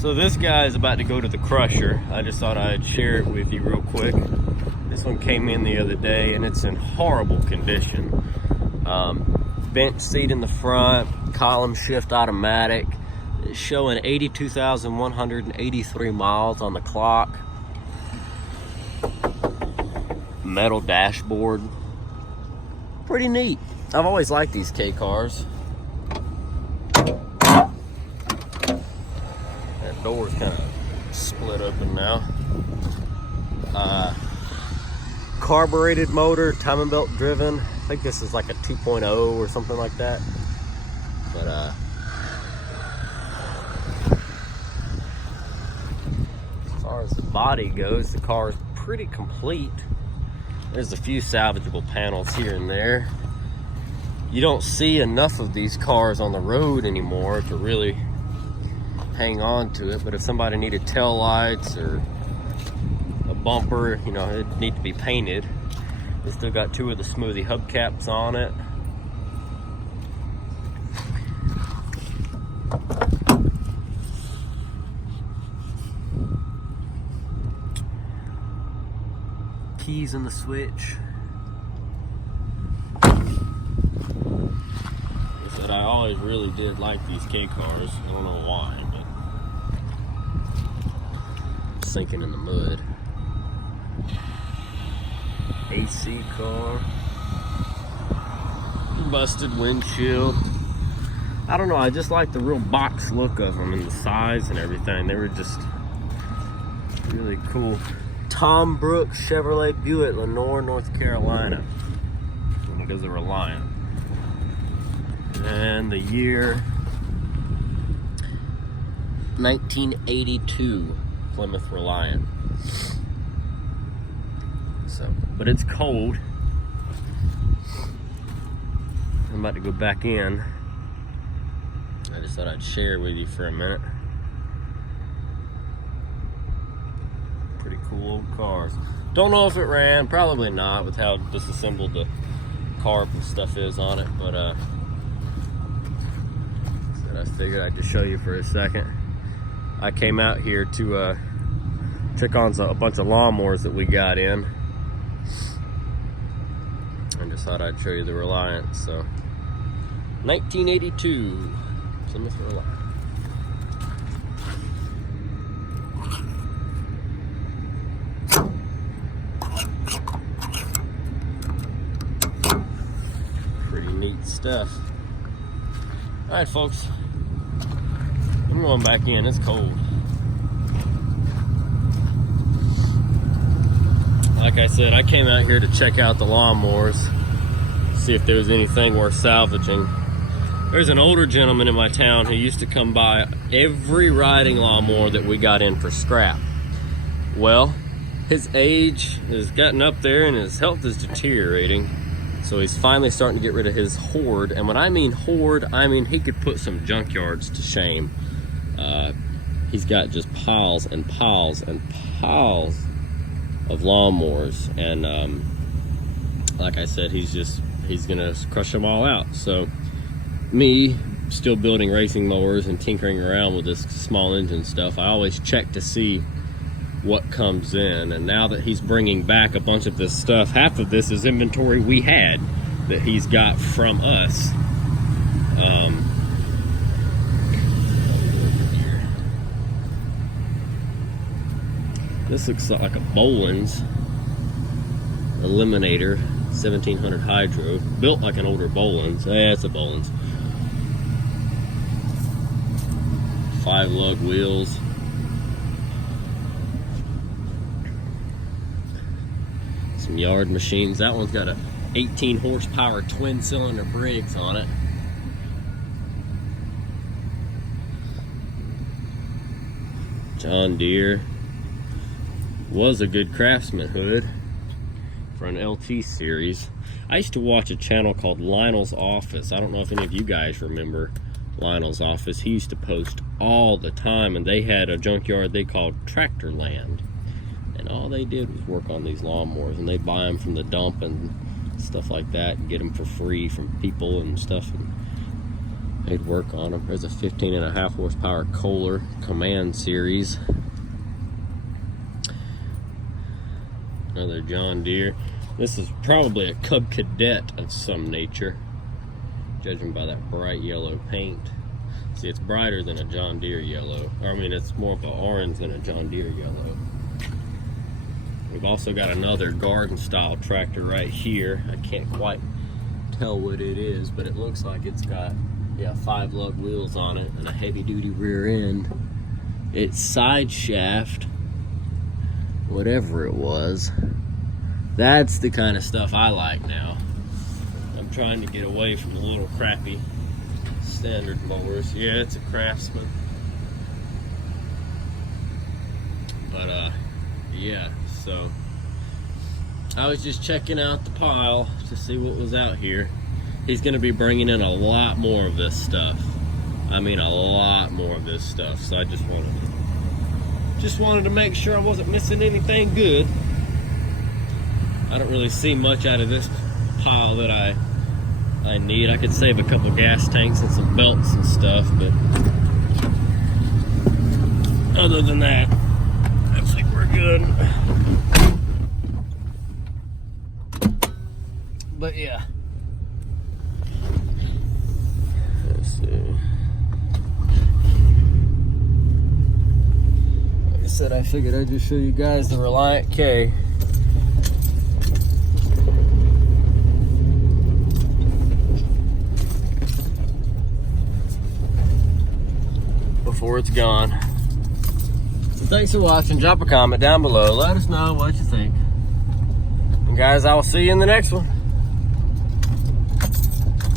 So this guy is about to go to the crusher. I just thought I'd share it with you real quick. This one came in the other day and it's in horrible condition. Bench seat in the front, column shift automatic. It's showing 82,183 miles on the clock. Metal dashboard. Pretty neat. I've always liked these K cars. That door's kind of split open now. Carbureted motor, timing belt driven. I think this is like a 2.0 or something like that. But as far as the body goes, the car is pretty complete. There's a few salvageable panels here and there. You don't see enough of these cars on the road anymore to really hang on to it, but if somebody needed tail lights or a bumper, you know, it'd need to be painted. It's still got two of the smoothie hubcaps on it. Keys in the switch. I always really did like these K cars. I don't know why, but sinking in the mud. AC car. Busted windshield. I don't know, I just like the real box look of them and the size and everything. They were just really cool. Tom Brooks Chevrolet Buick, Lenore, North Carolina. And it goes to Reliant. And the year 1982 Plymouth Reliant. So, but it's cold. I'm about to go back in. I just thought I'd share with you for a minute. Pretty cool old cars. Don't know if it ran, probably not with how disassembled the carb and stuff is on it, but I figured I'd just show you for a second. I came out here to check on a bunch of lawnmowers that we got in. I just thought I'd show you the Reliant. So 1982 Plymouth Reliant. Pretty neat stuff. All right, folks. I'm going back in. It's cold. Like I said, I came out here to check out the lawnmowers, see if there was anything worth salvaging. There's an older gentleman in my town who used to come by every riding lawnmower that we got in for scrap. Well, his age has gotten up there and his health is deteriorating. So he's finally starting to get rid of his hoard. And when I mean hoard, I mean he could put some junkyards to shame. He's got just piles and piles and piles of lawnmowers. And like I said, he's gonna crush them all out. So me, still building racing mowers and tinkering around with this small engine stuff, I always check to see what comes in. And now that he's bringing back a bunch of this stuff, half of this is inventory we had that he's got from us. This looks like a Boland's Eliminator 1700 Hydro, built like an older Boland's. Yeah, it's a Boland's. 5 lug wheels. Some yard machines. That one's got a 18 horsepower twin cylinder Briggs on it. John Deere. Was a good Craftsman hood for an LT series. I used to watch a channel called Lionel's Office. I don't know if any of you guys remember Lionel's Office. He used to post all the time, and they had a junkyard they called Tractor Land. And all they did was work on these lawnmowers, and they buy them from the dump and stuff like that and get them for free from people and stuff. And They'd work on them. There's a 15.5 horsepower Kohler Command Series. Another John Deere. This is probably a Cub Cadet of some nature, judging by that bright yellow paint. See, it's brighter than a John Deere yellow. Or, I mean, it's more of an orange than a John Deere yellow. We've also got another garden style tractor right here. I can't quite tell what it is, but it looks like it's got, yeah, 5 lug wheels on it and a heavy duty rear end. Its side shaft, whatever it was, that's the kind of stuff I like now. I'm trying to get away from the little crappy standard mowers. Yeah, it's a Craftsman. But yeah, so I was just checking out the pile to see what was out here. He's gonna be bringing in a lot more of this stuff. I mean, a lot more of this stuff. So I just wanted to make sure I wasn't missing anything good. I don't really see much out of this pile that I need. I could save a couple gas tanks and some belts and stuff, but other than that, I think we're good. But yeah. Let's see. Like I said, I figured I'd just show you guys the Reliant K. Before it's gone. So thanks for watching. Drop a comment down below. Let us know what you think. And guys, I will see you in the next one.